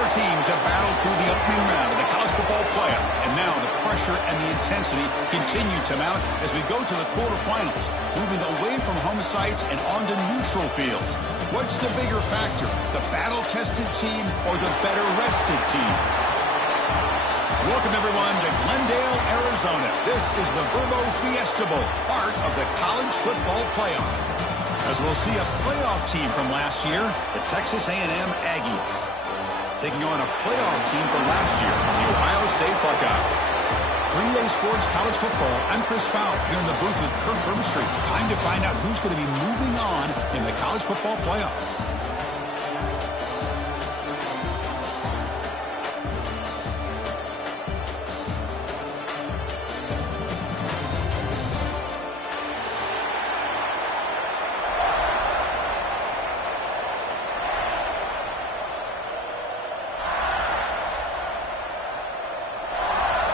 Four teams have battled through the opening round of the college football playoff, and now the pressure and the intensity continue to mount as we go to the quarterfinals, moving away from home sites and onto neutral fields. What's the bigger factor, the battle-tested team or the better-rested team? Welcome, everyone, to Glendale, Arizona. This is the Verbo Fiesta Bowl, part of the college football playoff. As we'll see a playoff team from last year, the Texas A&M Aggies, taking on a playoff team from last year, the Ohio State Buckeyes. 3A Sports College Football, I'm Chris Fowler, here in the booth with Kirk Herbstreit. Time to find out who's going to be moving on in the college football playoff.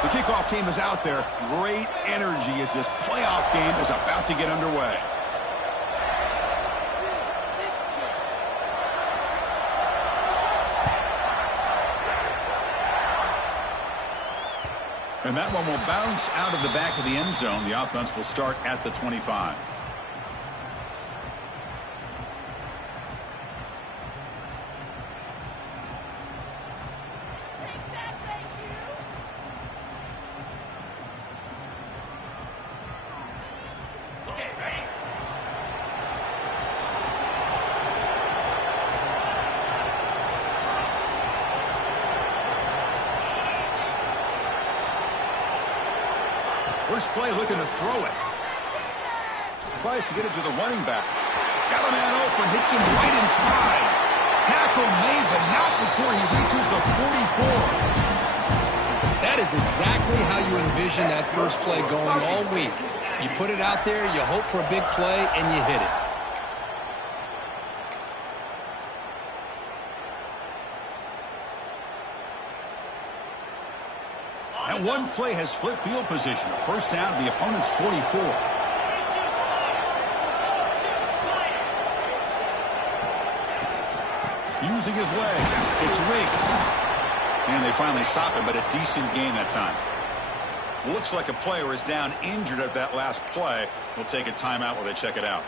The kickoff team is out there. Great energy as this playoff game is about to get underway. And that one will bounce out of the back of the end zone. The offense will start at the 25. First play looking to throw it. Tries to get it to the running back. Got a man open, hits him right in stride. Tackle made, but not before he reaches the 44. That is exactly how you envision that first play going all week. You put it out there, you hope for a big play, and you hit it. And one play has split field position. A first down to the opponent's 44. Using his legs. It's Riggs. And they finally stop him, but a decent gain that time. Looks like a player is down injured at that last play. We'll take a timeout while they check it out.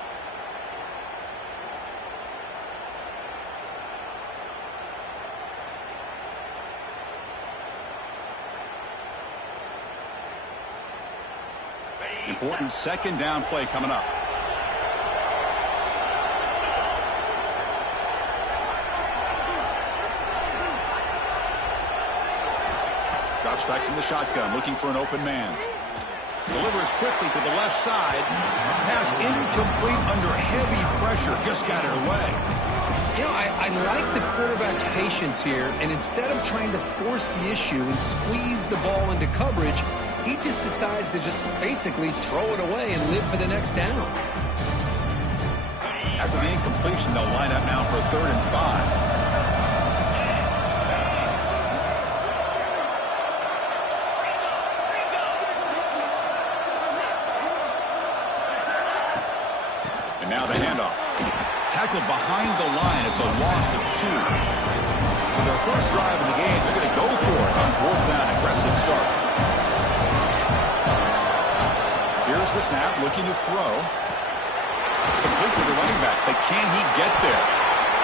Important second down play coming up. Drops back from the shotgun, looking for an open man. Delivers quickly to the left side. Pass incomplete under heavy pressure. Just got it away. You know, I like the quarterback's patience here, and instead of trying to force the issue and squeeze the ball into coverage, he just decides to just basically throw it away and live for the next down. After the incompletion, they'll line up now for 3rd and 5. And now the handoff. Tackled behind the line. It's a loss of 2. So their first drive in the game, they're going to go for it on 4th down. Aggressive start. Here's the snap, looking to throw. Complete with the running back, but can he get there?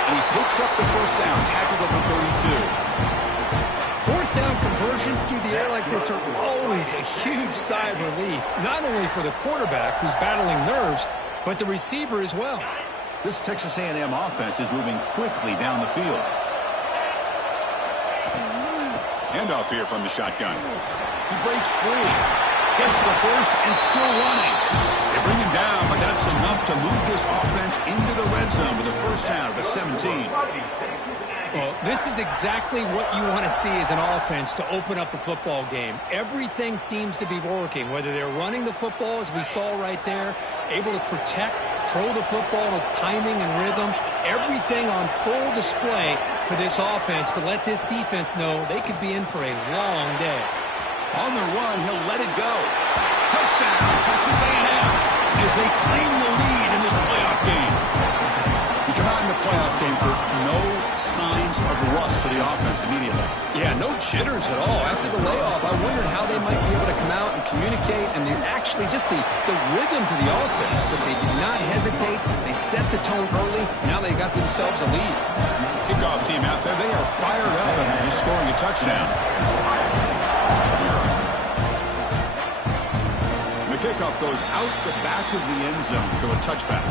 And he picks up the first down, tackled at the 32. 4th down conversions through the air like this are always a huge sigh of relief, not only for the quarterback who's battling nerves, but the receiver as well. This Texas A&M offense is moving quickly down the field. Handoff here from the shotgun. He breaks free. Gets the first and still running. They bring him down, but that's enough to move this offense into the red zone with a first down at the 17. Well, this is exactly what you want to see as an offense to open up a football game. Everything seems to be working, whether they're running the football, as we saw right there, able to protect, throw the football with timing and rhythm, everything on full display for this offense to let this defense know they could be in for a long day. On the run, he'll let it go. Touchdown, Texas A&M, as they claim the lead in this playoff game. You come out in the playoff game, Kirk, no signs of rust for the offense immediately. Yeah, no jitters at all. After the layoff, I wondered how they might be able to come out and communicate and actually just the rhythm to the offense. But they did not hesitate. They set the tone early. Now they got themselves a lead. Kickoff team out there, they are fired up and just scoring a touchdown. The kickoff goes out the back of the end zone, so a touchback.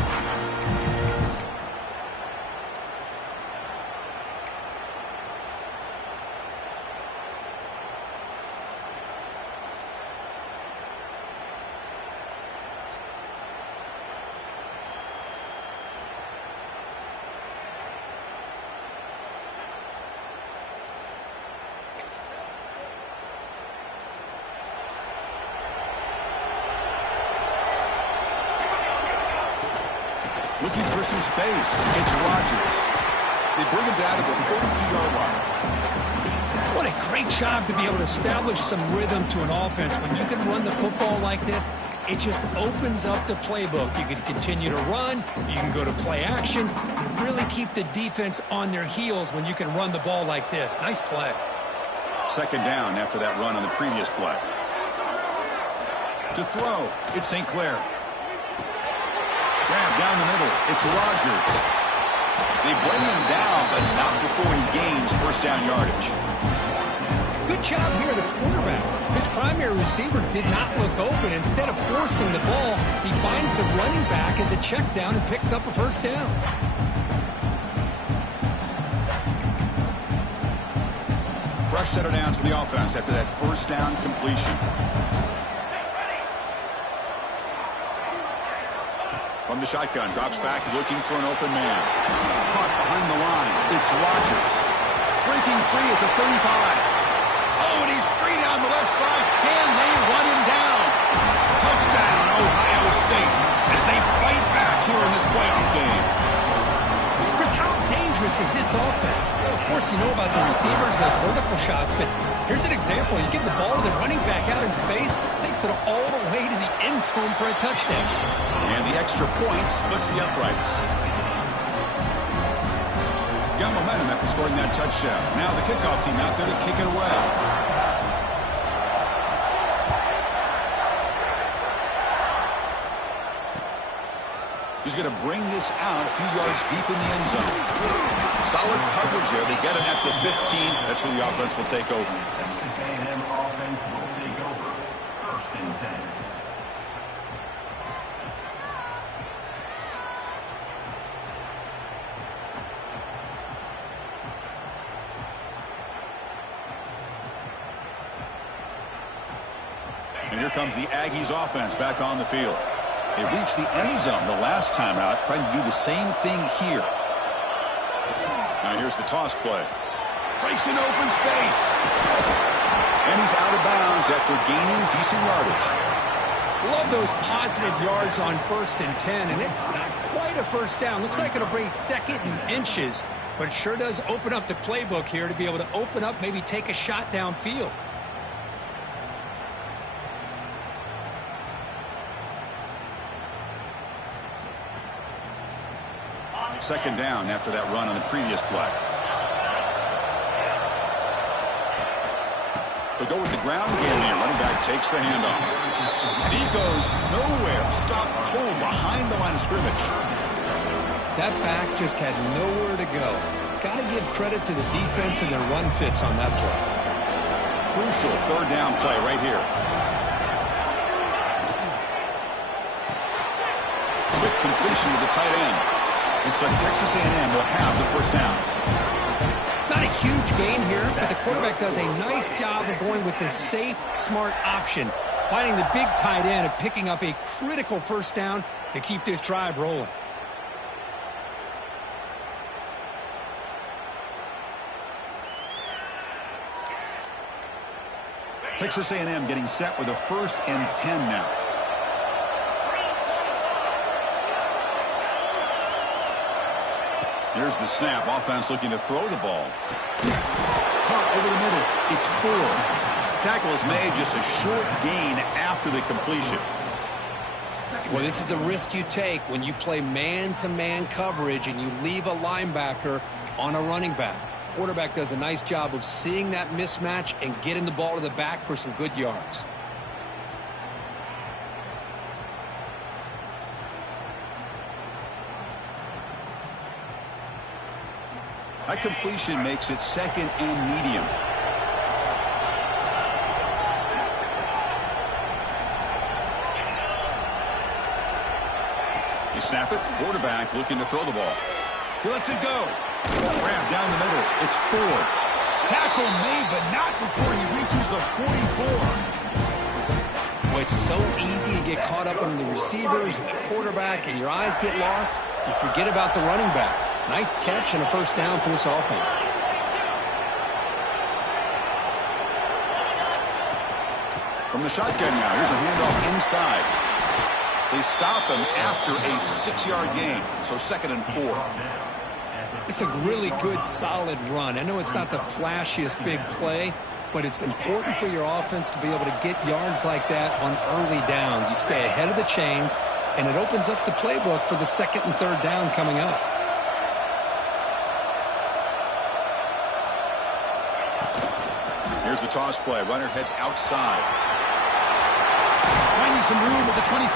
Looking for some space. It's Rodgers. They bring him down to the 32-yard line. What a great job to be able to establish some rhythm to an offense. When you can run the football like this, it just opens up the playbook. You can continue to run. You can go to play action. You really keep the defense on their heels when you can run the ball like this. Nice play. Second down after that run on the previous play. To throw, it's St. Clair. Grab down the middle. It's Rodgers. They bring him down, but not before he gains first down yardage. Good job here, the quarterback. His primary receiver did not look open. Instead of forcing the ball, he finds the running back as a check down and picks up a first down. Fresh set of downs for the offense after that first down completion. From the shotgun, drops back, looking for an open man. Caught behind the line. It's Rodgers. Breaking free at the 35. Oh, and he's free down the left side. Can they run him down? Touchdown, Ohio State, as they fight back here in this playoff game. Chris, how dangerous is this offense? Well, of course, you know about the receivers, those vertical shots, but here's an example. You get the ball to the running back out in space, takes it all the way to the end zone for a touchdown. And the extra point splits the uprights. Got momentum after scoring that touchdown. Now the kickoff team out there to kick it away. He's going to bring this out a few yards deep in the end zone. Solid coverage there. They get him at the 15. That's where the offense will take over. Texas A&M offense will take over. First and 10. And here comes the Aggies offense back on the field. They reached the end zone the last time out, trying to do the same thing here. Now here's the toss play. Breaks in open space. And he's out of bounds after gaining decent yardage. Love those positive yards on 1st and 10, and it's not quite a first down. Looks like it'll bring second and inches, but it sure does open up the playbook here to be able to open up, maybe take a shot downfield. Second down after that run on the previous play. They'll go with the ground game here. Running back takes the handoff. And he goes nowhere. Stopped cold behind the line of scrimmage. That back just had nowhere to go. Got to give credit to the defense and their run fits on that play. Crucial third down play right here. Quick completion to the tight end. Looks like Texas A&M will have the first down. Not a huge gain here, but the quarterback does a nice job of going with the safe, smart option, finding the big tight end and picking up a critical first down to keep this drive rolling. Texas A&M getting set with a 1st and 10 now. Here's the snap. Offense looking to throw the ball. Caught over the middle. It's 4. Tackle is made, just a short gain after the completion. Well, this is the risk you take when you play man-to-man coverage and you leave a linebacker on a running back. quarterback does a nice job of seeing that mismatch and getting the ball to the back for some good yards. That completion makes it 2nd and medium. You snap it, quarterback looking to throw the ball. He lets it go. Grab down the middle. It's Ford. Tackle made, but not before he reaches the 44. Well, it's so easy to get caught up on the receivers and the quarterback, and your eyes get lost. You forget about the running back. Nice catch and a first down for this offense. From the shotgun now, here's a handoff inside. They stop him after a 6-yard gain, so 2nd and 4. It's a really good, solid run. I know it's not the flashiest big play, but it's important for your offense to be able to get yards like that on early downs. You stay ahead of the chains, and it opens up the playbook for the 2nd and 3rd down coming up. Here's the toss play. Runner heads outside. Finding some room at the 25.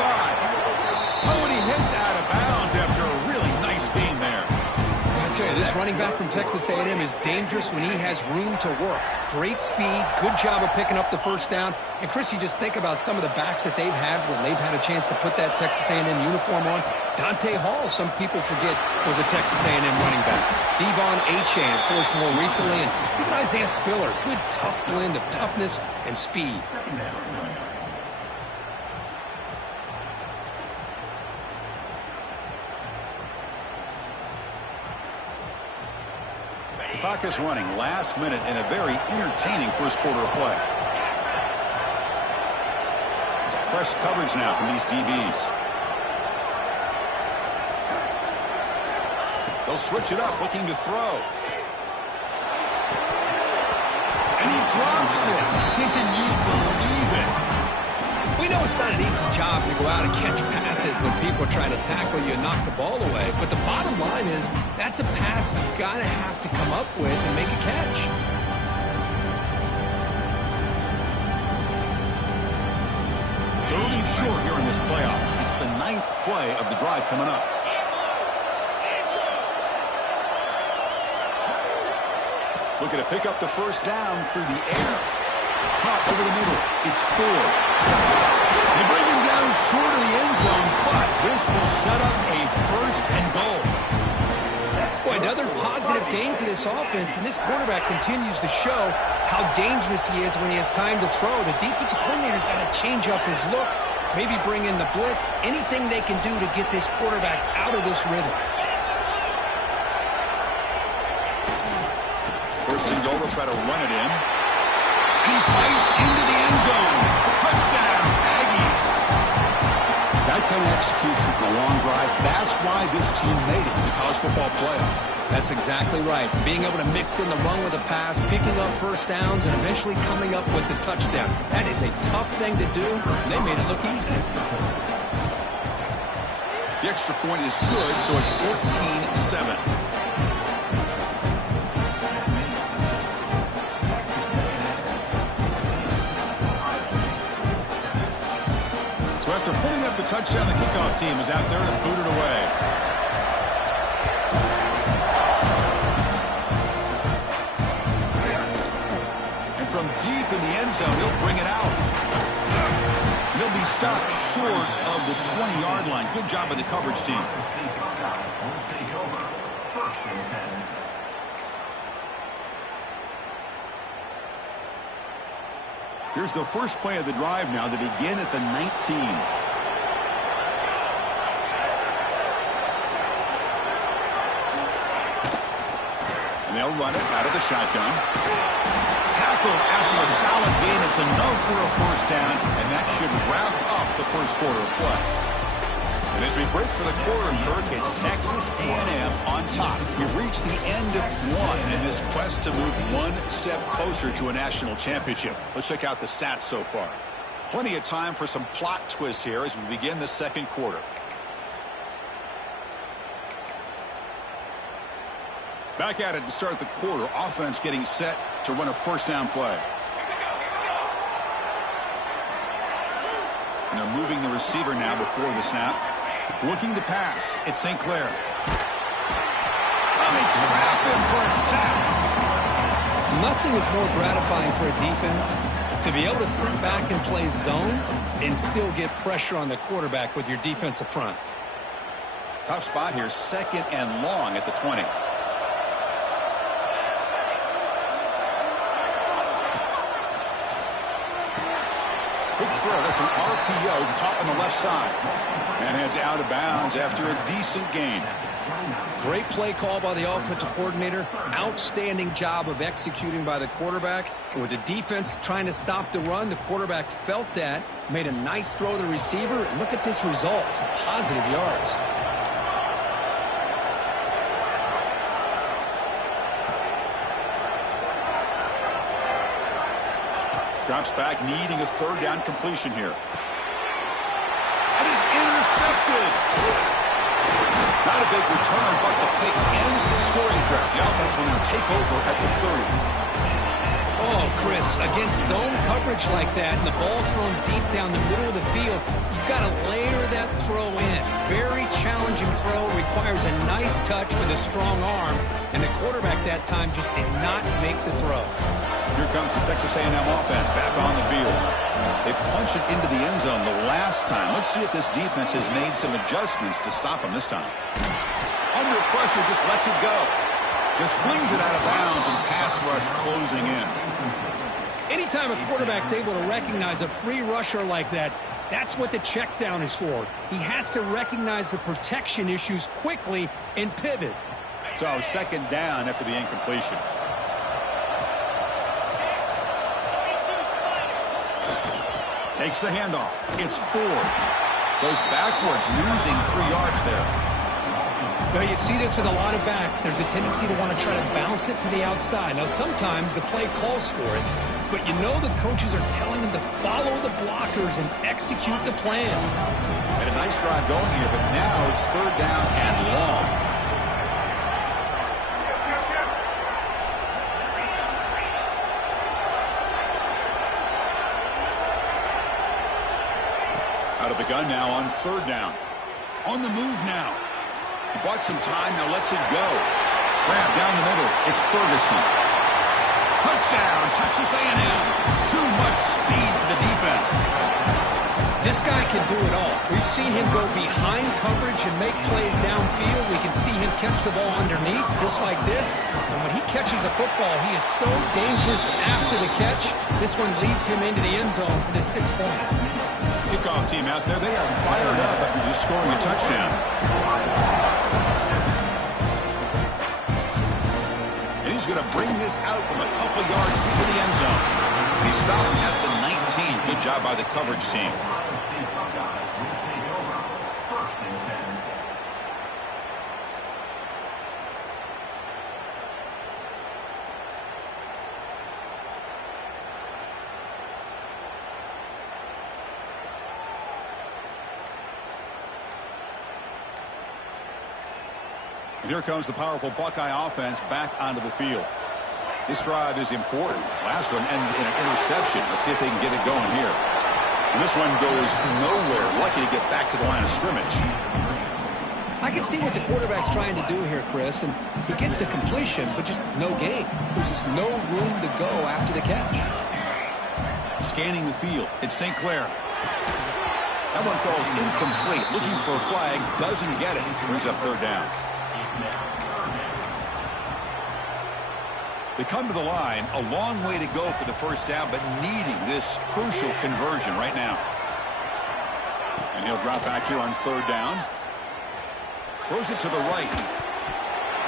Oh, and he heads out of bounds after a really nice game there. I tell you, this running back from Texas A&M is dangerous when he has room to work. Great speed, good job of picking up the first down. And, Chris, you just think about some of the backs that they've had when they've had a chance to put that Texas A&M uniform on. Dante Hall, some people forget, was a Texas A&M running back. Devon Achane, of course, more recently. And even Isaiah Spiller, good, tough blend of toughness and speed. The clock is running. Last minute in a very entertaining first quarter of play. It's press coverage now from these DBs. They'll switch it up, looking to throw. And he drops it. Can you believe it? We know it's not an easy job to go out and catch passes when people are trying to tackle you and knock the ball away. But the bottom line is that's a pass you've got to have to come up with and make a catch. Third and short here in this playoff. It's the 9th play of the drive coming up. Looking to pick up the first down through the air. Caught over the middle. It's Ford. They bring him down short of the end zone, but this will set up a 1st and goal. Boy, another positive game for this offense, and this quarterback continues to show how dangerous he is when he has time to throw. The defensive coordinator's got to change up his looks, maybe bring in the blitz, anything they can do to get this quarterback out of this rhythm. First and goal, they'll try to run it in. And he fights into the end zone. Touchdown, Aggies. That kind of execution in a long drive, that's why this team made it to the college football playoff. That's exactly right. Being able to mix in the run with a pass, picking up first downs, and eventually coming up with the touchdown. That is a tough thing to do. They made it look easy. The extra point is good, so it's 14-7. So after putting up a touchdown, the kickoff team is out there to boot it away. And from deep in the end zone, he'll bring it out. And he'll be stopped short of the 20-yard line. Good job by the coverage team. Here's the first play of the drive now to begin at the 19. And they'll run it out of the shotgun. Tackled after a solid gain. It's enough for a first down, and that should wrap up the first quarter of play. And as we break for the quarter, Kirk, it's Texas A&M on top. We've reached the end of one in this quest to move one step closer to a national championship. Let's check out the stats so far. Plenty of time for some plot twists here as we begin the second quarter. Back at it to start the quarter. Offense getting set to run a first down play. And they're moving the receiver now before the snap. Looking to pass. It's St. Clair. Oh, they trap him for a sack. Nothing is more gratifying for a defense to be able to sit back and play zone and still get pressure on the quarterback with your defensive front. Tough spot here. 2nd and long at the 20. Quick throw. That's an RPO caught on the left side. And heads out of bounds after a decent gain. Great play call by the offensive coordinator. Outstanding job of executing by the quarterback. And with the defense trying to stop the run, the quarterback felt that, made a nice throw to the receiver. And look at this result. Some positive yards. Drops back, needing a 3rd down completion here. And is intercepted. Not a big return, but the pick ends the scoring threat. The offense will now take over at the 30. Oh, Chris, against zone coverage like that and the ball thrown deep down the middle of the field, you've got to layer that throw in. Very challenging throw, requires a nice touch with a strong arm, and the quarterback that time just did not make the throw. Here comes the Texas A&M offense back on the field. They punch it into the end zone the last time. Let's see if this defense has made some adjustments to stop them this time. Under pressure, just lets it go. Just flings it out of bounds, and the pass rush closing in. Anytime a quarterback's able to recognize a free rusher like that, that's what the check down is for. He has to recognize the protection issues quickly and pivot. So 2nd down after the incompletion. Takes the handoff. It's Ford. Goes backwards, losing 3 yards there. Well, you see this with a lot of backs. There's a tendency to want to try to bounce it to the outside. Now, sometimes the play calls for it, but you know the coaches are telling them to follow the blockers and execute the plan. Had a nice drive going here, but now it's 3rd down and long. Out of the gun now on 3rd down. On the move now. He bought some time, now lets it go. Grab down the middle. It's Ferguson. Touchdown, Texas A&M. Too much speed for the defense. This guy can do it all. We've seen him go behind coverage and make plays downfield. We can see him catch the ball underneath, just like this. And when he catches a football, he is so dangerous after the catch. This one leads him into the end zone for the 6 points. Kickoff team out there, they are fired up after just scoring a touchdown. And he's going to bring this out from a couple yards deep in the end zone. He stopped at the 19. Good job by the coverage team. And here comes the powerful Buckeye offense back onto the field. This drive is important. Last one ended in an interception. Let's see if they can get it going here. And this one goes nowhere. Lucky to get back to the line of scrimmage. I can see what the quarterback's trying to do here, Chris, and he gets the completion, but just no gain. There's just no room to go after the catch. Scanning the field. It's St. Clair. That one falls incomplete. Looking for a flag. Doesn't get it. Brings up 3rd down. They come to the line, a long way to go for the first down, but needing this crucial conversion right now. And he'll drop back here on 3rd down. Throws it to the right.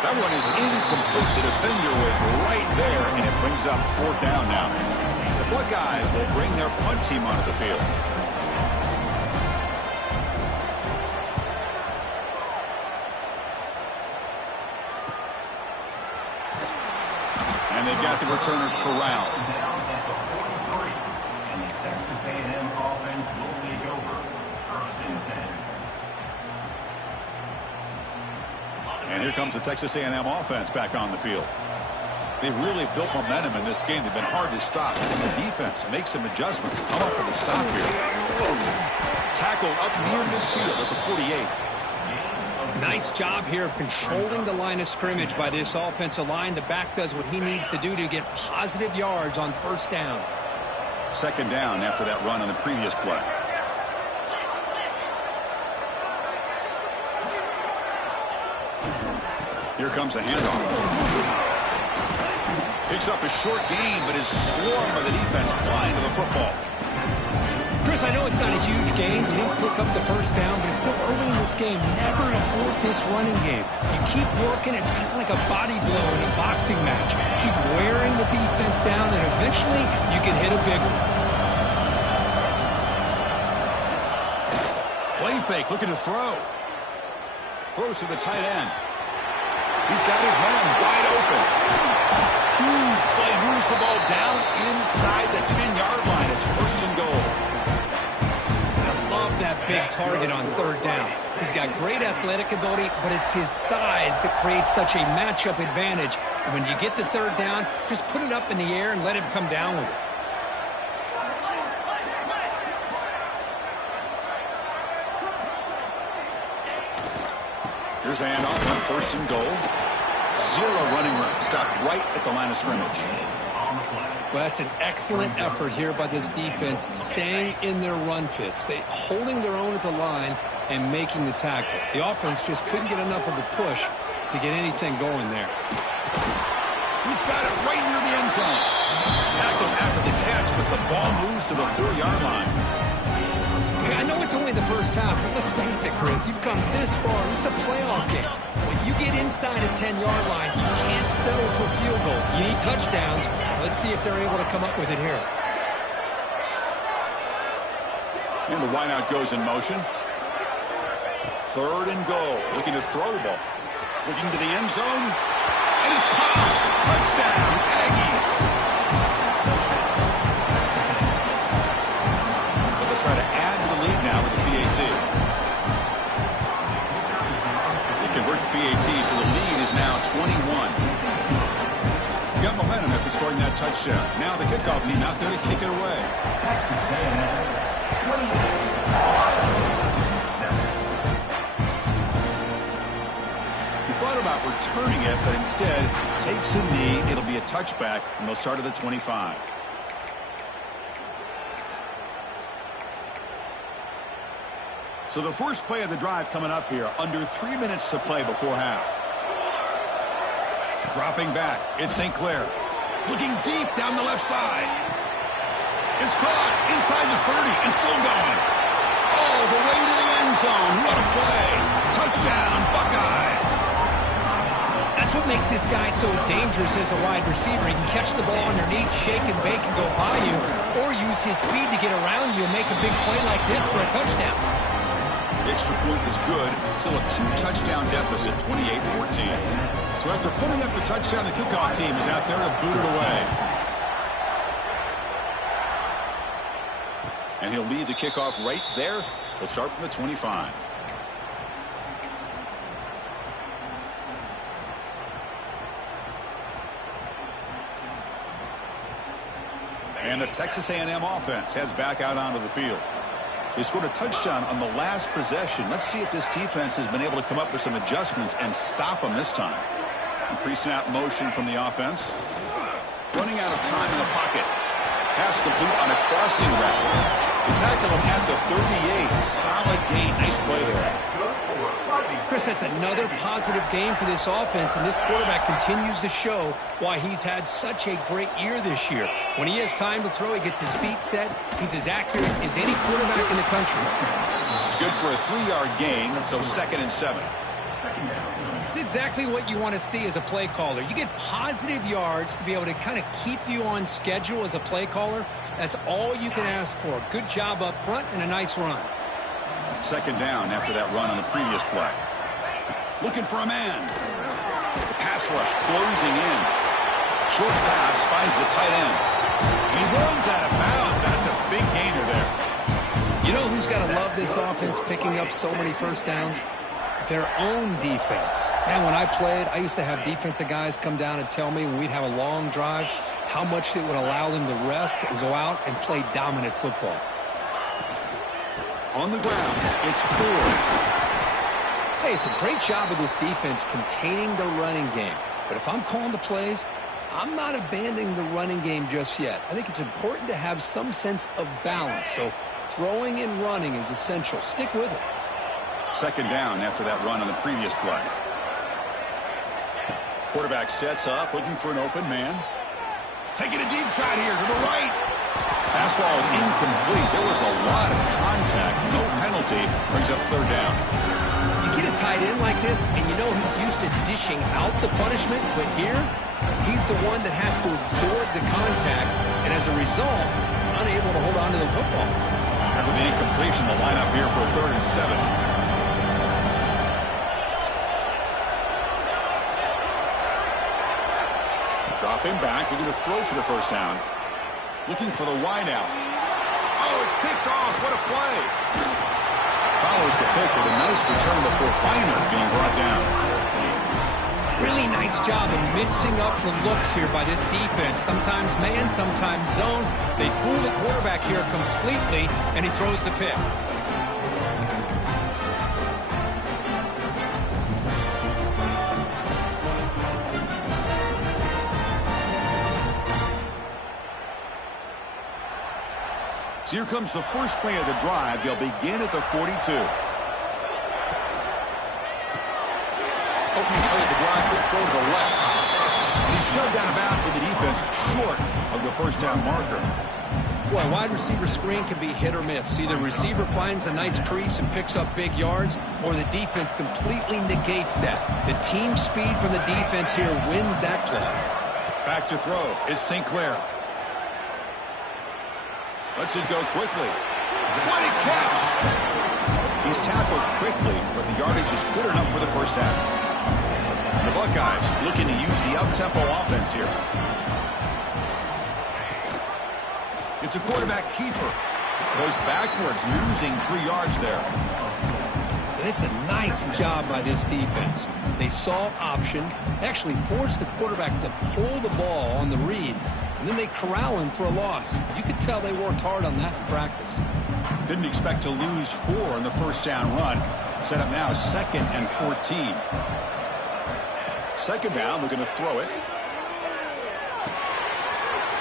That one is incomplete. The defender was right there, and it brings up 4th down now. The Buckeyes will bring their punt team onto the field. And they've got the returner corralled. And the Texas A&M offense will take over. 1st and 10. And here comes the Texas A&M offense back on the field. They've really built momentum in this game. They've been hard to stop. The defense makes some adjustments. Come up with a stop here. Tackled up near midfield at the 48. Nice job here of controlling the line of scrimmage by this offensive line. The back does what he needs to do to get positive yards on first down. Second down after that run on the previous play. Here comes a handoff. Picks up a short gain, but is swarmed by the defense flying to the football. Chris, I know it's not a huge gain. You didn't pick up the first down, but it's still early in this game. Never abort this running game. You keep working. It's kind of like a body blow in a boxing match. Keep wearing the defense down, and eventually you can hit a big one. Play fake, looking to throw. Throws to the tight end. He's got his man wide open. Huge play, moves the ball down inside the 10-yard line. It's first and goal. I love that big target on third down. He's got great athletic ability, but it's his size that creates such a matchup advantage. And when you get to third down, just put it up in the air and let him come down with it. Here's the handoff on first and goal. Zero running room. Stopped right at the line of scrimmage. Well, that's an excellent effort here by this defense, staying in their run fits. They holding their own at the line and making the tackle. The offense just couldn't get enough of a push to get anything going there. He's got it right near the end zone. Tackled after the catch, but the ball moves to the 4-yard line. I know it's only the first half, but let's face it, Chris. You've come this far. This is a playoff game. When you get inside a 10-yard line, you can't settle for field goals. You need touchdowns. Let's see if they're able to come up with it here. And the wideout goes in motion. Third and goal. Looking to throw the ball. Looking to the end zone. And it's caught. Touchdown, Aggies. They'll try to add to the lead now with the PAT. They convert the PAT, so the lead is now 21. Got momentum after scoring that touchdown. Now the kickoff team out there to kick it away. He thought about returning it, but instead takes a knee. It'll be a touchback, and they'll start at the 25. So the first play of the drive coming up here. Under 3 minutes to play before half. Dropping back. It's St. Clair. Looking deep down the left side. It's caught inside the 30 and still going. All the way to the end zone. What a play. Touchdown, Buckeyes. That's what makes this guy so dangerous as a wide receiver. He can catch the ball underneath, shake and bake and go by you, or use his speed to get around you and make a big play like this for a touchdown. The extra point is good. Still a 2-touchdown deficit, 28-14. So after putting up the touchdown, the kickoff team is out there to boot it away. And he'll lead the kickoff right there. He'll start from the 25. And the Texas A&M offense heads back out onto the field. They scored a touchdown on the last possession. Let's see if this defense has been able to come up with some adjustments and stop them this time. Pre-snap motion from the offense. Running out of time in the pocket. Pass complete on a crossing route. They tackle him at the 38. Solid gain. Nice play there. Chris, that's another positive game for this offense, and this quarterback continues to show why he's had such a great year this year. When he has time to throw, he gets his feet set. He's as accurate as any quarterback in the country. It's good for a 3-yard gain, so 2nd and 7. It's exactly what you want to see as a play caller. You get positive yards to be able to kind of keep you on schedule as a play caller. That's all you can ask for. Good job up front and a nice run. 2nd down after that run on the previous play. Looking for a man. The pass rush closing in. Short pass finds the tight end. He runs out of bounds. That's a big gainer there. You know who's got to love this offense picking up so many first downs? their own defense. Man, when I played, I used to have defensive guys come down and tell me when we'd have a long drive how much it would allow them to rest and go out and play dominant football. On the ground, it's 4. Hey, it's a great job of this defense containing the running game. But if I'm calling the plays, I'm not abandoning the running game just yet. I think it's important to have some sense of balance. So throwing and running is essential. Stick with it. Second down after that run on the previous play. Quarterback sets up, looking for an open man. Taking a deep shot here to the right. Pass ball is incomplete. There was a lot of contact. No penalty. Brings up third down. You get a tight end like this, and you know he's used to dishing out the punishment, but here, he's the one that has to absorb the contact, and as a result, he's unable to hold on to the football. After the incompletion, the lineup here for a 3rd and 7. Dropping back, looking to throw for the first down. Looking for the wide out. Oh, it's picked off. What a play. Follows the pick with a nice return before finally being brought down. Really nice job of mixing up the looks here by this defense. Sometimes man, sometimes zone. They fool the quarterback here completely, and he throws the pick. So here comes the first play of the drive. They'll begin at the 42. Opening play of the drive, quick throw to the left. And he's shoved out of bounds with the defense short of the first down marker. Boy, wide receiver screen can be hit or miss. Either receiver finds a nice crease and picks up big yards, or the defense completely negates that. The team speed from the defense here wins that play. Back to throw. It's St. Clair. Lets it go quickly. What a catch! He's tackled quickly, but the yardage is good enough for the first down. The Buckeyes looking to use the up-tempo offense here. It's a quarterback keeper. Goes backwards, losing 3 yards there. And it's a nice job by this defense. They saw option, actually forced the quarterback to pull the ball on the read, and then they corral him for a loss. You could tell they worked hard on that in practice. Didn't expect to lose 4 on the first down run. Set up now 2nd and 14. Second down, we're going to throw it.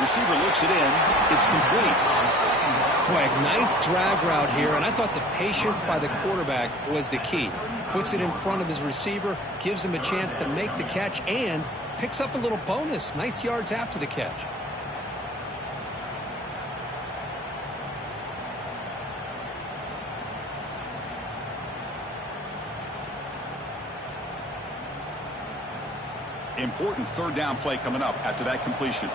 Receiver looks it in. It's complete. Boy, nice drag route here, and I thought the patience by the quarterback was the key. Puts it in front of his receiver, gives him a chance to make the catch, and picks up a little bonus. Nice yards after the catch. Important third down play coming up after that completion.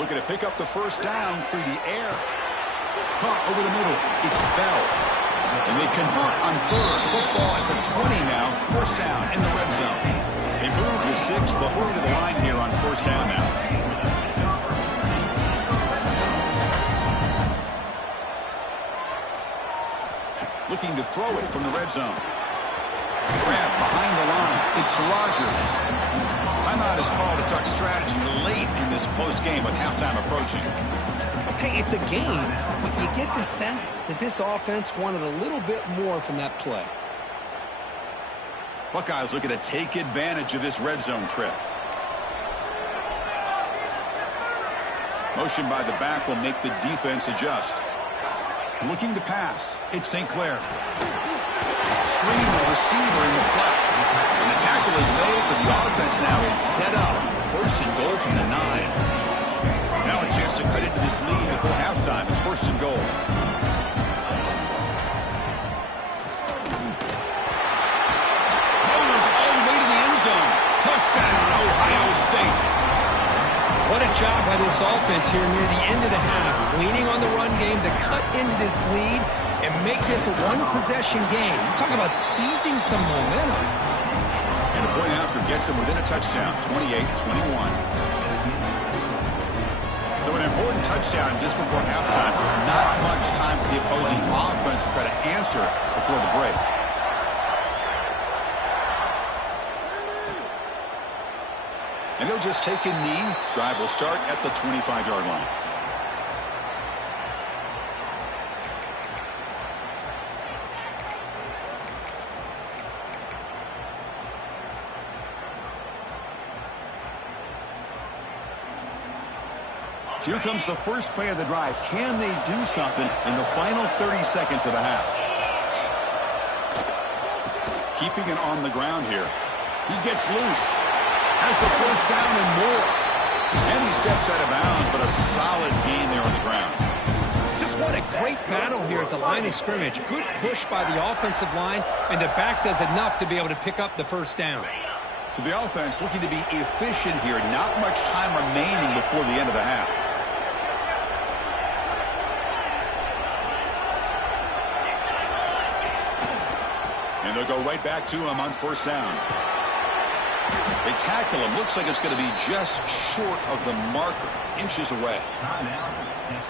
Looking to pick up the first down through the air. Caught over the middle. It's Bell. And they convert on 3rd. Football at the 20 now. First down in the red zone. They move to 6. They'll hurry to the line here on first down now. Looking to throw it from the red zone. Grab behind the line. It's Rodgers. Timeout is called to talk strategy late in this close game with halftime approaching. Hey, it's a game, but you get the sense that this offense wanted a little bit more from that play. Buckeyes looking to take advantage of this red zone trip. Motion by the back will make the defense adjust. Looking to pass. It's St. Clair. Screen the receiver in the flat. And the tackle is made, but the offense now is set up. First and goal from the 9. Now a chance to cut into this lead before halftime. It's first and goal. Rolls all the way to the end zone. Touchdown, Ohio State. What a job by this offense here near the end of the half. Leaning on the run game to cut into this lead and make this a one-possession game. Talk about seizing some momentum. And the point after gets them within a touchdown, 28-21. So an important touchdown just before halftime. Not much time for the opposing offense to try to answer before the break. And he'll just take a knee. Drive will start at the 25-yard line. Here comes the first play of the drive. Can they do something in the final 30 seconds of the half? Keeping it on the ground here. He gets loose. Has the first down and more. And he steps out of bounds, but a solid gain there on the ground. Just what a great battle here at the line of scrimmage. Good push by the offensive line, and the back does enough to be able to pick up the first down. So the offense looking to be efficient here. Not much time remaining before the end of the half. And they'll go right back to him on first down. They tackle him. Looks like it's going to be just short of the marker, inches away.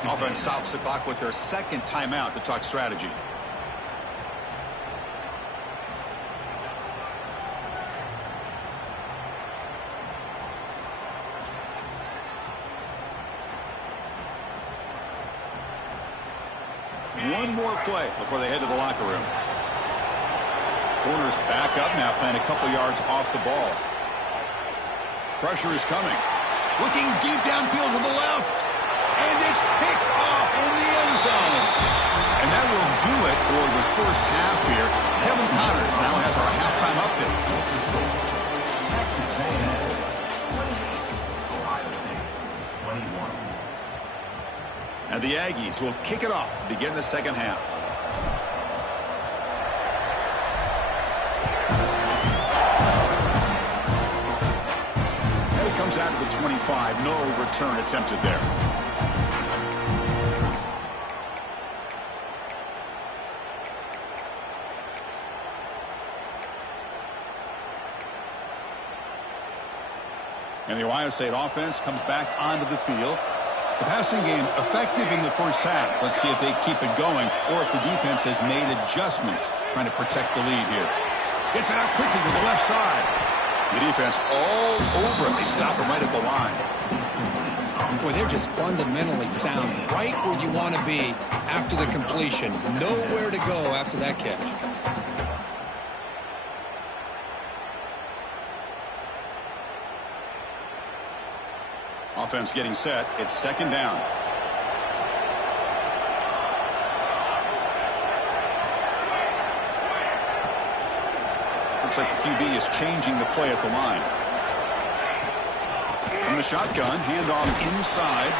Offense stops the clock with their second timeout to talk strategy. One more play before they head to the locker room. Corners back up now, playing a couple yards off the ball. Pressure is coming. Looking deep downfield to the left. And it's picked off in the end zone. And that will do it for the first half here. Kevin Connors now has our halftime update. And the Aggies will kick it off to begin the second half. Comes out of the 25. No return attempted there. And the Ohio State offense comes back onto the field. The passing game effective in the first half. Let's see if they keep it going or if the defense has made adjustments trying to protect the lead here. Gets it out quickly to the left side. The defense all over him. They stop him right at the line. Boy, they're just fundamentally sound. Right where you want to be after the completion. Nowhere to go after that catch. Offense getting set. It's second down. Looks like the QB is changing the play at the line. From the shotgun, handoff inside.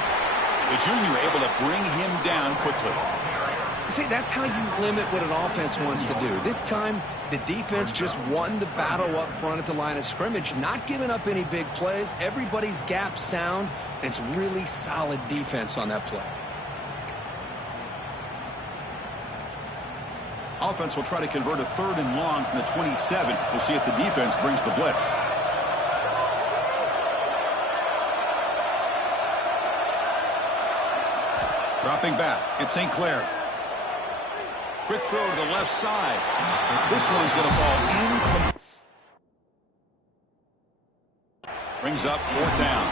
The junior able to bring him down quickly. See, that's how you limit what an offense wants to do. This time, the defense just won the battle up front at the line of scrimmage, not giving up any big plays. Everybody's gap sound, and it's really solid defense on that play. Offense will try to convert a 3rd and long from the 27. We'll see if the defense brings the blitz. Dropping back, it's St. Clair. Quick throw to the left side. This one's going to fall in. Brings up 4th down.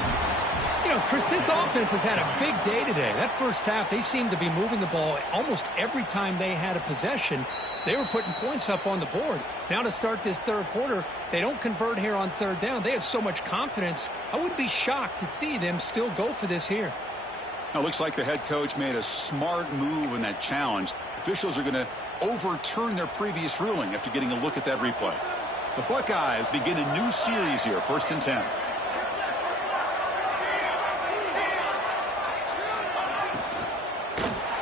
You know, Chris, this offense has had a big day today. That first half, they seemed to be moving the ball almost every time they had a possession. They were putting points up on the board. Now to start this third quarter, they don't convert here on 3rd down. They have so much confidence. I wouldn't be shocked to see them still go for this here. Now, looks like the head coach made a smart move in that challenge. Officials are going to overturn their previous ruling after getting a look at that replay. The Buckeyes begin a new series here, 1st and 10.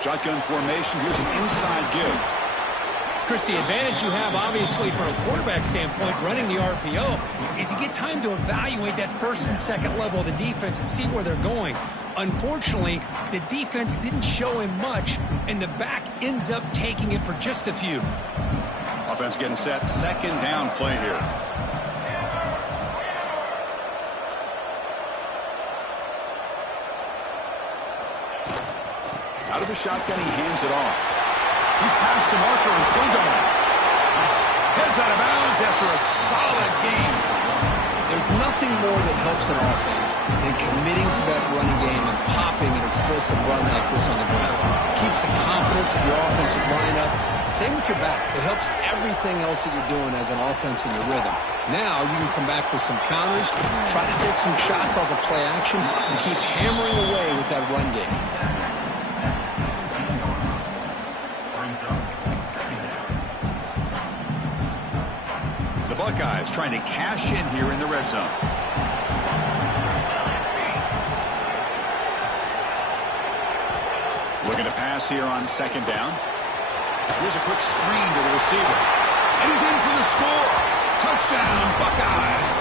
Shotgun formation. Here's an inside give. Chris, the advantage you have, obviously, from a quarterback standpoint, running the RPO, is you get time to evaluate that 1st and 2nd level of the defense and see where they're going. Unfortunately, the defense didn't show him much, and the back ends up taking it for just a few. Offense getting set. 2nd down play here. Out of the shotgun, he hands it off. He's past the marker and still going. Heads out of bounds after a solid game. There's nothing more that helps an offense than committing to that running game and popping an explosive run like this on the ground. Keeps the confidence of your offensive lineup. Same with your back. It helps everything else that you're doing as an offense in your rhythm. Now you can come back with some counters, try to take some shots off of play action, and keep hammering away with that run game. Buckeyes trying to cash in here in the red zone. Looking to pass here on second down. Here's a quick screen to the receiver. And he's in for the score. Touchdown, Buckeyes.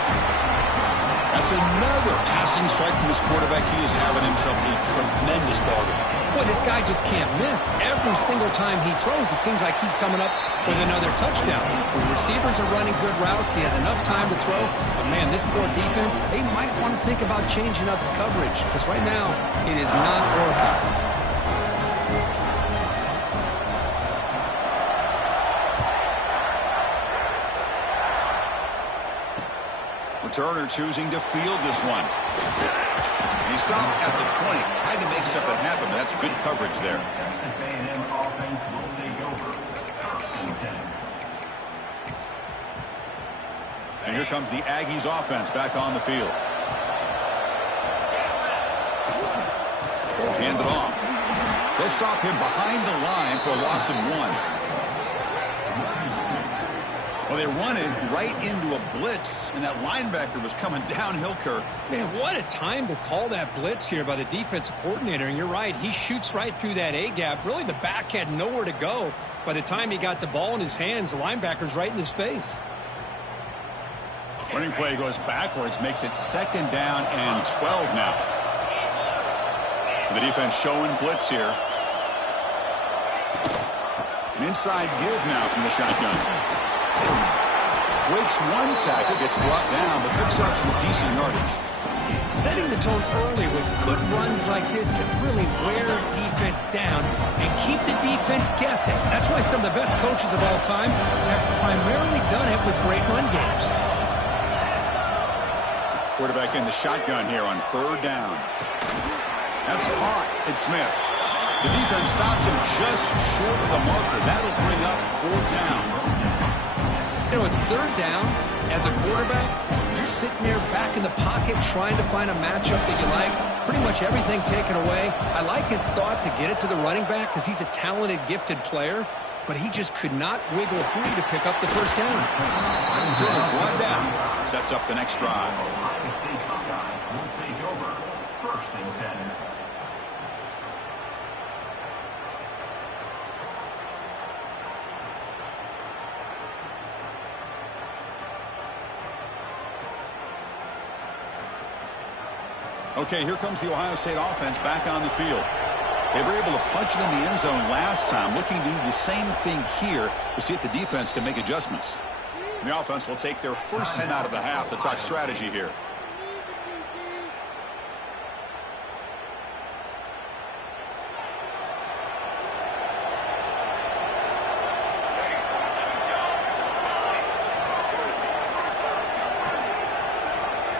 That's another passing strike from his quarterback. He is having himself a tremendous ball game. Boy, this guy just can't miss. Every single time he throws, it seems like he's coming up with another touchdown. When receivers are running good routes, he has enough time to throw. But, man, this poor defense, they might want to think about changing up coverage because right now it is not working. Returner choosing to field this one. He stopped at the 20, trying to make something happen, but that's good coverage there. Texas A&M offense will take over. First and 10. And here comes the Aggies offense back on the field. Ball handed off. They'll stop him behind the line for a loss of 1. Well, they run it right into a blitz, and that linebacker was coming downhill, Kirk. Man, what a time to call that blitz here by the defensive coordinator. And you're right, he shoots right through that A-gap. Really, the back had nowhere to go. By the time he got the ball in his hands, the linebacker's right in his face. Running play goes backwards, makes it second down and 12 now. The defense showing blitz here. An inside give now from the shotgun. Breaks one tackle, gets brought down, but picks up some decent yardage. Setting the tone early with good runs like this can really wear defense down and keep the defense guessing. That's why some of the best coaches of all time have primarily done it with great run games. Quarterback in the shotgun here on third down. That's caught. It's Smith. The defense stops him just short of the marker. That'll bring up fourth down. You know, it's third down. As a quarterback, you're sitting there back in the pocket trying to find a matchup that you like. Pretty much everything taken away. I like his thought to get it to the running back because he's a talented, gifted player, but he just could not wiggle free to pick up the first down. One down. Sets up the next drive. Ohio State Buckeyes will take over. First and 10. Okay, here comes the Ohio State offense back on the field. They were able to punch it in the end zone last time, looking to do the same thing here to see if the defense can make adjustments. The offense will take their first 10 out of the half to talk strategy here.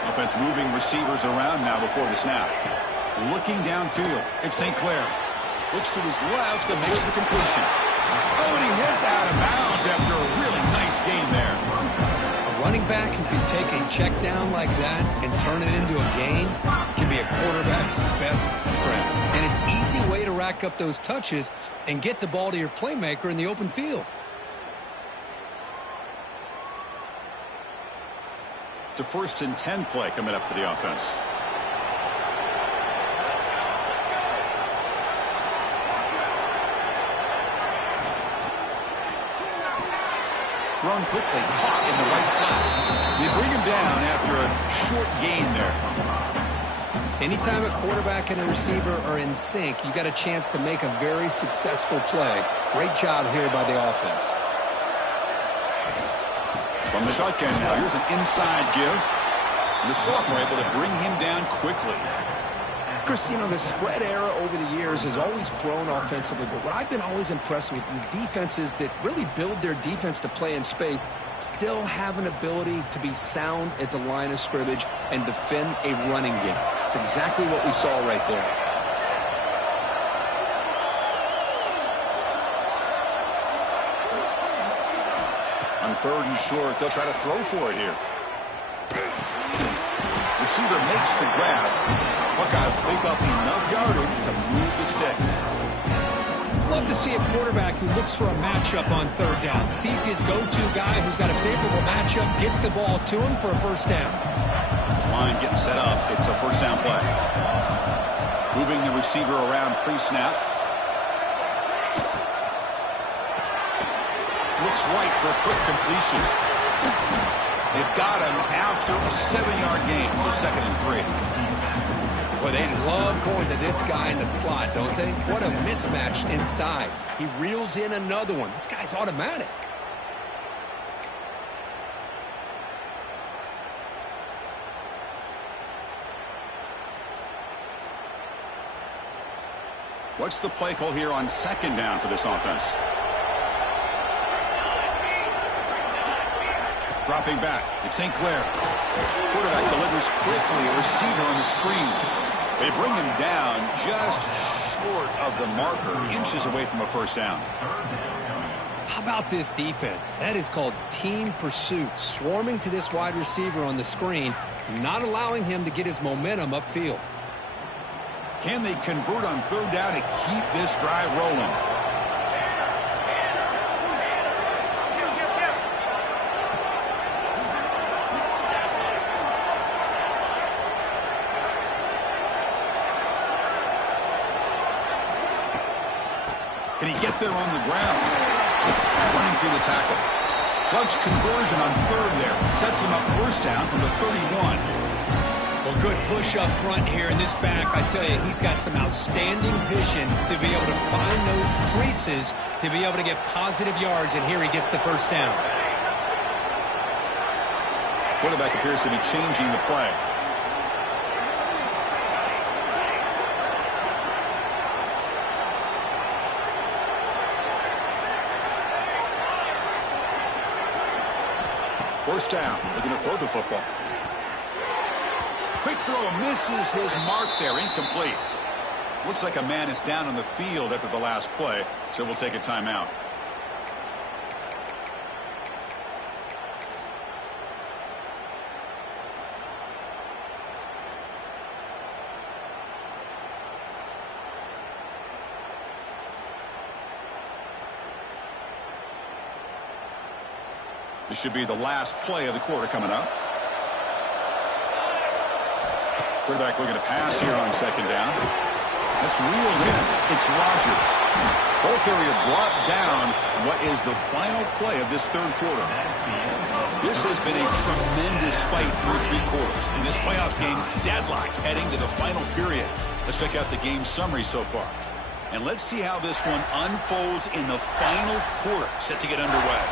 Offense moving receivers around now before the snap. Looking downfield, it's St. Clair. Looks to his left and makes the completion. Oh, and he hits out of bounds after a really nice game there. A running back who can take a check down like that and turn it into a gain can be a quarterback's best friend. And it's an easy way to rack up those touches and get the ball to your playmaker in the open field. It's a first and 10 play coming up for the offense. Thrown quickly, caught in the right flat. They bring him down after a short gain there. Anytime a quarterback and a receiver are in sync, you got a chance to make a very successful play. Great job here by the offense. From the shotgun now, here's an inside give. The sophomore able to bring him down quickly. Chris, you know, the spread era over the years has always grown offensively, but what I've been always impressed with defenses that really build their defense to play in space still have an ability to be sound at the line of scrimmage and defend a running game. It's exactly what we saw right there. On 3rd and short, they'll try to throw for it here. Receiver makes the grab. Buckeyes pick up enough yardage to move the sticks. Love to see a quarterback who looks for a matchup on 3rd down. Sees his go-to guy who's got a favorable matchup, gets the ball to him for a first down. This line getting set up. It's a first down play. Moving the receiver around pre-snap. Looks right for a quick completion. They've got him after a 7-yard gain, so 2nd and 3. Well, they love going to this guy in the slot, don't they? What a mismatch inside. He reels in another one. This guy's automatic. What's the play call here on 2nd down for this offense? Dropping back, it's St. Clair. Quarterback delivers quickly, a receiver on the screen. They bring him down just short of the marker, inches away from a first down. How about this defense? That is called team pursuit. Swarming to this wide receiver on the screen, not allowing him to get his momentum upfield. Can they convert on 3rd down to keep this drive rolling? Can he get there on the ground? Running through the tackle. Clutch conversion on 3rd there. Sets him up first down from the 31. Well, good push up front here in this back. I tell you, he's got some outstanding vision to be able to find those creases, to be able to get positive yards, and here he gets the first down. Quarterback appears to be changing the play. First down, looking to throw the football. Quick throw misses his mark there, incomplete. Looks like a man is down on the field after the last play, so we'll take a timeout. This should be the last play of the quarter coming up. Quarterback looking to pass here on 2nd down. That's reeled in. It's Rodgers. Ball carrier brought down what is the final play of this 3rd quarter. This has been a tremendous fight through 3 quarters. In this playoff game, deadlocked heading to the final period. Let's check out the game summary so far. And let's see how this one unfolds in the final quarter, set to get underway.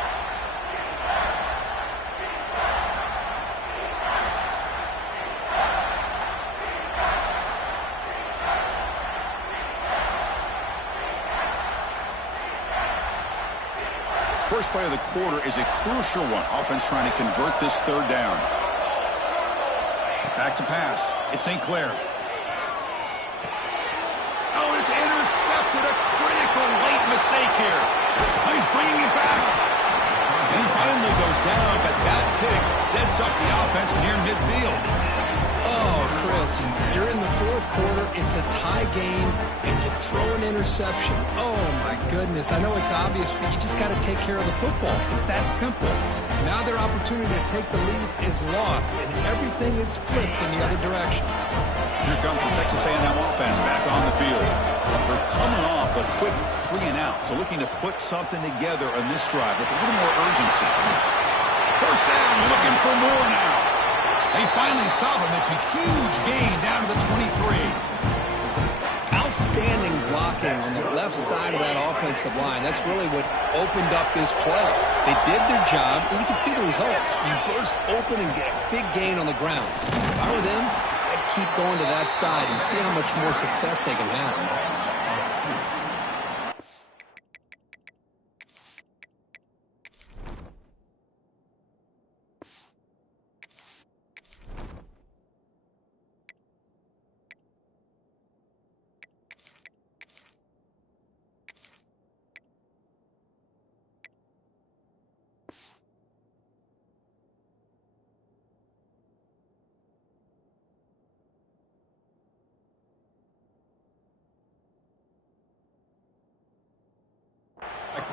First play of the quarter is a crucial one. Offense trying to convert this 3rd down. Back to pass. It's St. Clair. Oh, it's intercepted. A critical late mistake here. Oh, he's bringing it back. And he finally goes down, but that pick sets up the offense near midfield. Oh, Chris, you're in the 4th quarter. It's a tie game, and you throw an interception. Oh, my goodness. I know it's obvious, but you just got to take care of the football. It's that simple. Now their opportunity to take the lead is lost, and everything is flipped in the other direction. Here comes the Texas A&M offense back on the field. They're coming off a quick 3-and-out, so looking to put something together on this drive with a little more urgency. First down, looking for more now. They finally stop him. It's a huge gain down to the 23. Outstanding blocking on the left side of that offensive line. That's really what opened up this play. They did their job, and you can see the results. You burst open and get a big gain on the ground. If I were them, I'd keep going to that side and see how much more success they can have.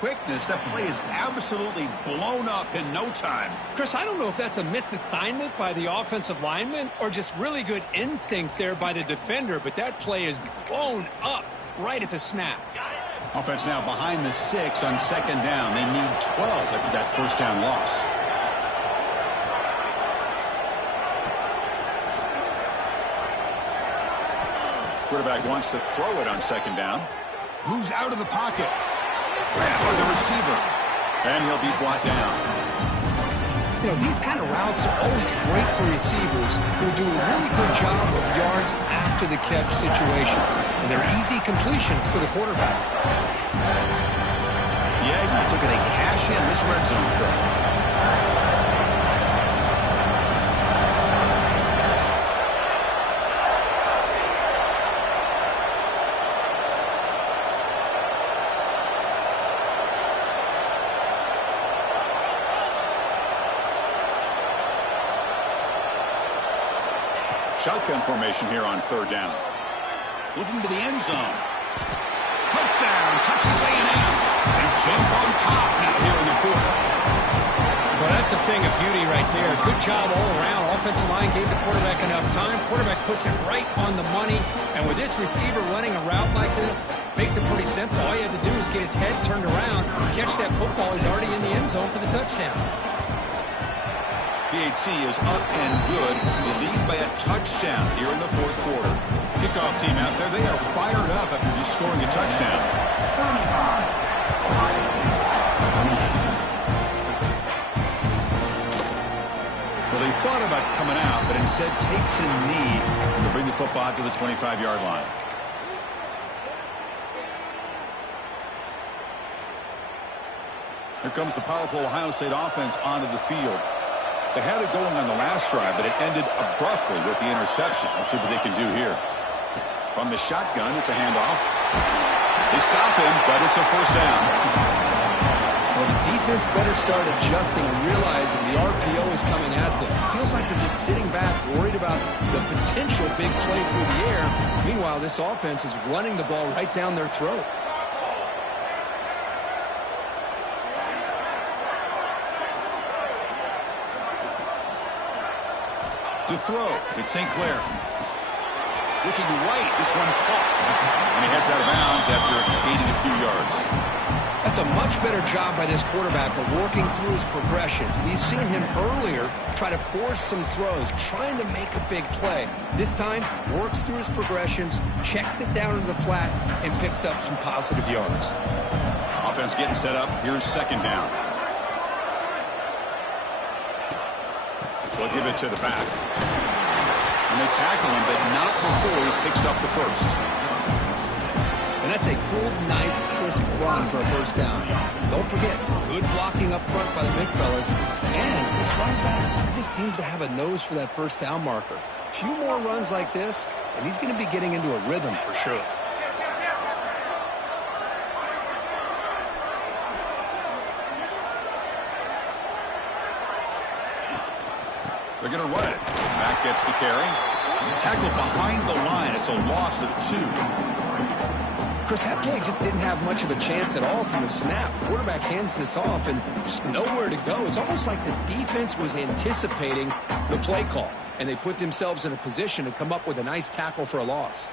Quickness, that play is absolutely blown up in no time. Chris, I don't know if that's a misassignment by the offensive lineman or just really good instincts there by the defender, but that play is blown up right at the snap. Offense now behind the sticks on second down. They need 12 after that first down loss. Quarterback wants to throw it on second down. Moves out of the pocket. Grabbed by the receiver. And he'll be brought down. You know, these kind of routes are always great for receivers who do a really good job of yards after the catch situations. And they're easy completions for the quarterback. Yeah, he's looking to cash in this red zone trip. Shotgun formation here on third down. Looking to the end zone. Touchdown, Texas A&M. They jump on top now here in the fourth. Well, that's a thing of beauty right there. Good job all around. Offensive line gave the quarterback enough time. Quarterback puts it right on the money. And with this receiver running a route like this, makes it pretty simple. All you have to do is get his head turned around, catch that football. He's already in the end zone for the touchdown. PAT is up and good. They lead by a touchdown here in the fourth quarter. Kickoff team out there. They are fired up after just scoring a touchdown. Well, they thought about coming out, but instead takes a knee to bring the football to the 25-yard line. Here comes the powerful Ohio State offense onto the field. They had it going on the last drive, but it ended abruptly with the interception. We'll see what they can do here. From the shotgun, it's a handoff. They stop him, but it's a first down. Well, the defense better start adjusting and realizing the RPO is coming at them. It feels like they're just sitting back, worried about the potential big play through the air. Meanwhile, this offense is running the ball right down their throat. To throw, it's St. Clair. Looking right, this one caught. And he heads out of bounds after gaining a few yards. That's a much better job by this quarterback of working through his progressions. We've seen him earlier try to force some throws, trying to make a big play. This time, works through his progressions, checks it down to the flat, and picks up some positive yards. Offense getting set up. Here's second down. They'll give it to the back. And they tackle him, but not before he picks up the first. And that's a good, nice, crisp run for a first down. Don't forget, good blocking up front by the big fellas. And this running back just seems to have a nose for that first down marker. A few more runs like this, and he's going to be getting into a rhythm for sure. They're going to run it. Back gets the carry. Tackled behind the line. It's a loss of 2. Chris, that play just didn't have much of a chance at all from the snap. Quarterback hands this off and just nowhere to go. It's almost like the defense was anticipating the play call, and they put themselves in a position to come up with a nice tackle for a loss.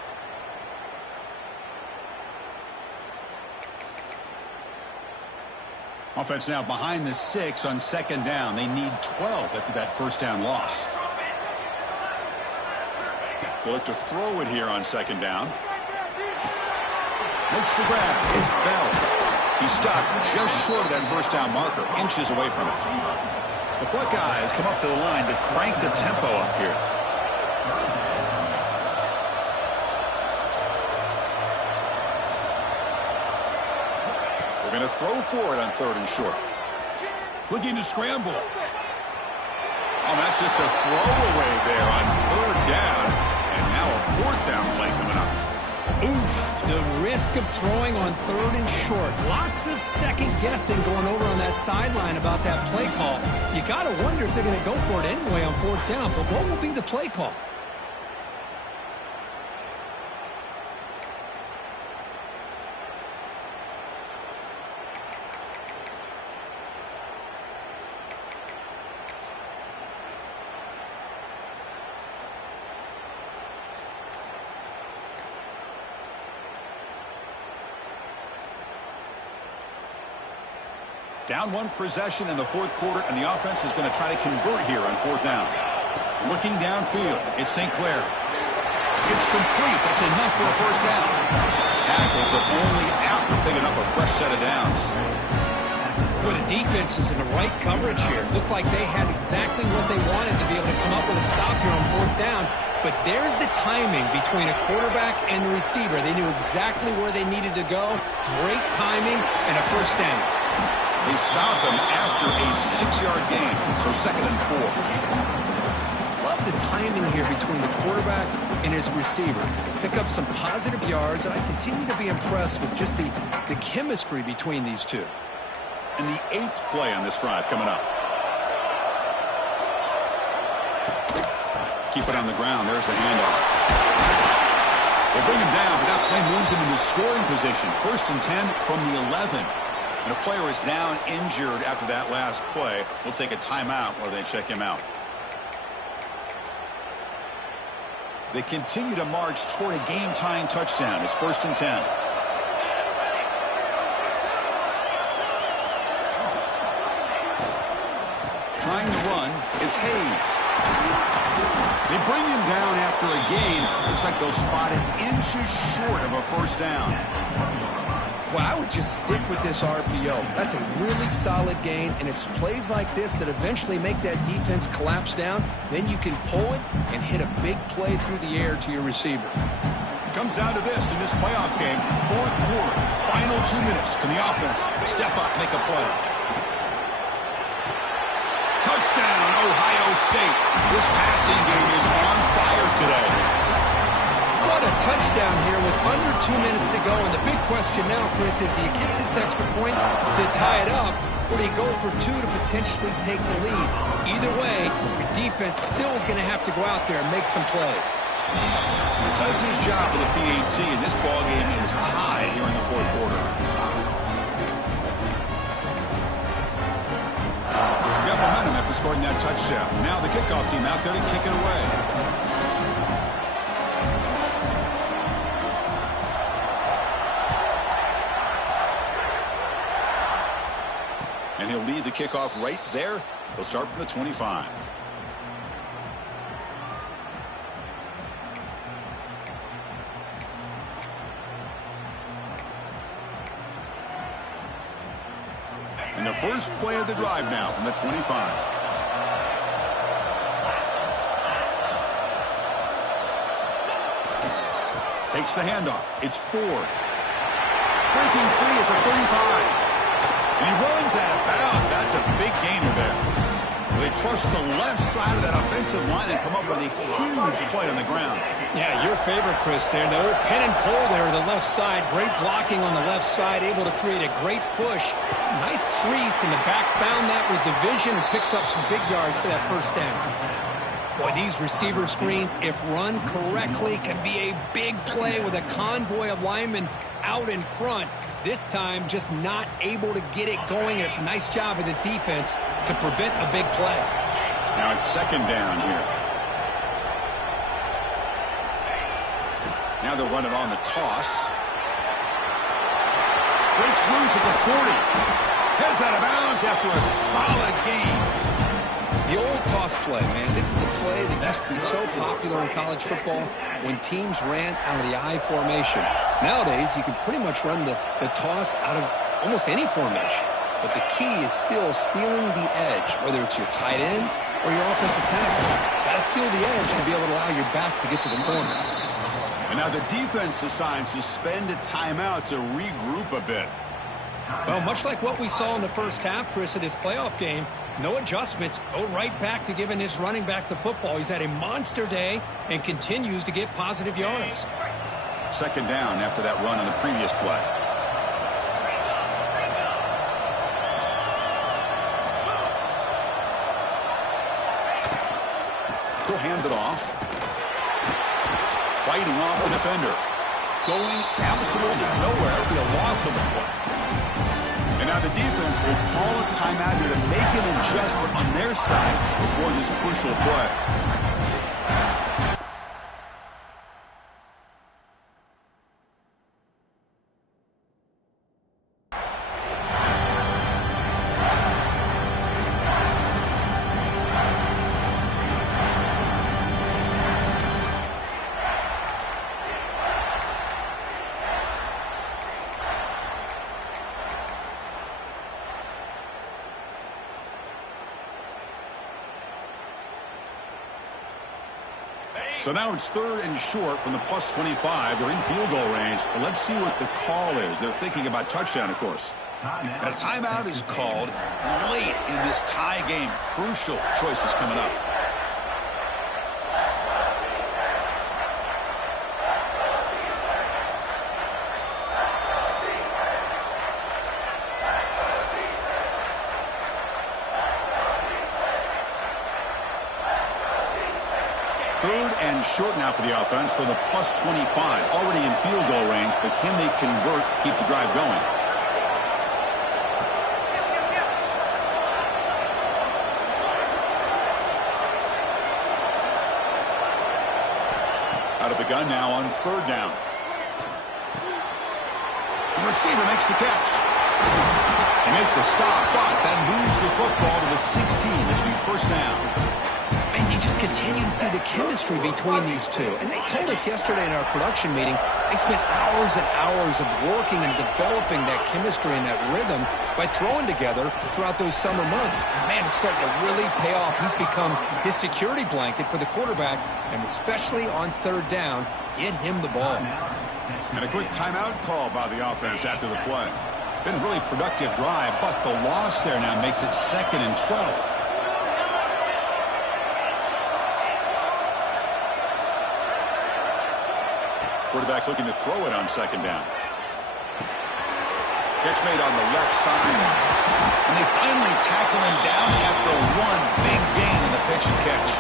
Offense now behind the 6 on second down. They need 12 after that first down loss. They look to throw it here on second down. Makes the grab. It's Bell. He stopped just short of that first down marker, inches away from it. The Buckeyes come up to the line to crank the tempo up here. They're going to throw for it on 3rd and short. Looking to scramble. Oh, that's just a throwaway there on 3rd down. And now a 4th down play coming up. Oof, the risk of throwing on 3rd and short. Lots of second guessing going over on that sideline about that play call. You got to wonder if they're going to go for it anyway on 4th down, but what will be the play call? Down 1 possession in the 4th quarter, and the offense is going to try to convert here on 4th down. Looking downfield, it's St. Clair. It's complete. That's enough for a 1st down. Tackled, but only after picking up a fresh set of downs. Well, the defense is in the right coverage here. Looked like they had exactly what they wanted to be able to come up with a stop here on 4th down. But there's the timing between a quarterback and the receiver. They knew exactly where they needed to go. Great timing and a 1st down. They stop him after a 6-yard gain, so 2nd and 4. Love the timing here between the quarterback and his receiver. Pick up some positive yards, and I continue to be impressed with just the chemistry between these two. And the 8th play on this drive coming up. Keep it on the ground. There's the handoff. They bring him down, but that play moves him into scoring position. 1st and 10 from the 11. And a player is down injured after that last play. We'll take a timeout while they check him out. They continue to march toward a game-tying touchdown. It's 1st and 10. Trying to run, it's Hayes. They bring him down after a gain. Looks like they'll spot it inches short of a 1st down. Well, I would just stick with this RPO. That's a really solid gain, and it's plays like this that eventually make that defense collapse down. Then you can pull it and hit a big play through the air to your receiver. It comes down to this in this playoff game. 4th quarter, final 2 minutes. Can the offense step up, make a play? Touchdown, Ohio State. This passing game is on fire today. What a touchdown here with under 2 minutes to go. And the big question now, Chris, is do you kick this extra point to tie it up, or do you go for 2 to potentially take the lead? Either way, the defense still is going to have to go out there and make some plays. Does his job with the PAT, and this ballgame is tied here in the 4th quarter. Got momentum after scoring that touchdown. Now the kickoff team out there to kick it away. And he'll lead the kickoff right there. They'll start from the 25. And the first play of the drive now from the 25. Takes the handoff. It's Ford. Breaking free at the 35. And he runs out of bounds. That's a big gainer there. They trust the left side of that offensive line and come up with a huge play on the ground. Yeah, your favorite, Chris, there. The old pin and pull there to the left side. Great blocking on the left side, able to create a great push. Nice crease, and the back found that with the vision and picks up some big yards for that 1st down. Boy, these receiver screens, if run correctly, can be a big play with a convoy of linemen out in front. This time, just not able to get it going. And it's a nice job of the defense to prevent a big play. Now it's 2nd down here. Now they'll run it on the toss. Breaks loose at the 40. Heads out of bounds after a solid gain. The old toss play, man. This is a play that used to be so popular in college football when teams ran out of the I formation. Nowadays, you can pretty much run the toss out of almost any formation. But the key is still sealing the edge, whether it's your tight end or your offensive tackle. Got to seal the edge to be able to allow your back to get to the corner. And now the defense decides to spend a timeout to regroup a bit. Well, much like what we saw in the first half, Chris, of this playoff game, no adjustments, go right back to giving his running back the football. He's had a monster day and continues to get positive yards. Second down after that run on the previous play. He'll hand it off. Fighting off the defender. Going absolutely nowhere. It'll be a loss of the play. And now the defense will call a timeout here to make an adjustment on their side before this crucial play. So now it's third and short from the plus 25. They're in field goal range. But let's see what the call is. They're thinking about touchdown, of course. And a timeout is called late in this tie game. Crucial choices coming up. Third and short now for the offense for the plus 25. Already in field goal range, but can they convert, keep the drive going? Out of the gun now on third down. The receiver makes the catch. They make the stop, but then moves the football to the 16. It'll be first down. And you just continue to see the chemistry between these two. And they told us yesterday in our production meeting, they spent hours and hours of working and developing that chemistry and that rhythm by throwing together throughout those summer months. And, man, it's starting to really pay off. He's become his security blanket for the quarterback, and especially on third down, get him the ball. And a quick timeout call by the offense after the play. Been a really productive drive, but the loss there now makes it 2nd and 12. Quarterback looking to throw it on second down. Catch made on the left side. And they finally tackle him down after one big gain in the pitch and catch.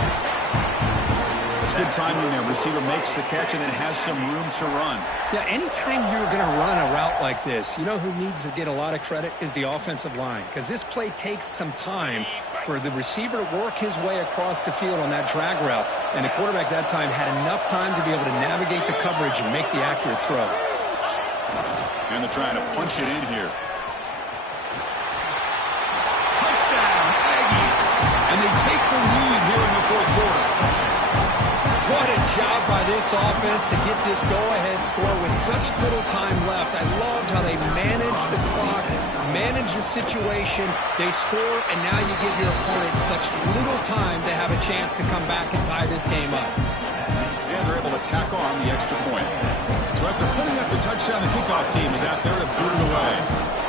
It's good timing there. Receiver makes the catch and then has some room to run. Yeah, anytime you're going to run a route like this, you know who needs to get a lot of credit is the offensive line. Because this play takes some time for the receiver to work his way across the field on that drag route. And the quarterback that time had enough time to be able to navigate the coverage and make the accurate throw. And they're trying to punch it in here. Touchdown, Aggies! And they take the lead here in the fourth quarter. What a job by this offense to get this go-ahead score with such little time left. I loved how they managed the clock, managed the situation. They score, and now you give your opponent such little time to have a chance to come back and tie this game up. And they're able to tack on the extra point. So after putting up the touchdown, the kickoff team is out there to boot it away.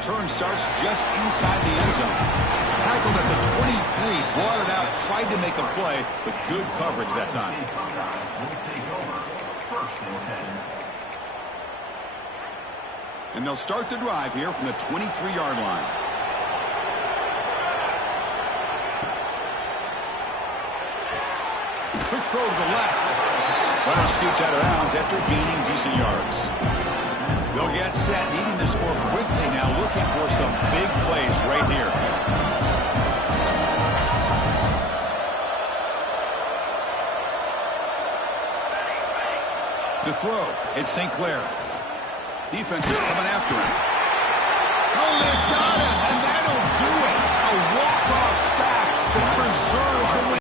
Return starts just inside the end zone. Tackled at the 23, brought it out, tried to make a play, but good coverage that time. And they'll start the drive here from the 23-yard line. Quick throw to the left. Runner scoots out of bounds after gaining decent yards. They'll get set, needing to score quickly now, looking for some big plays right here. To throw, it's St. Clair. Defense is coming after him. Oh, they've got him, and that'll do it. A walk-off sack to preserve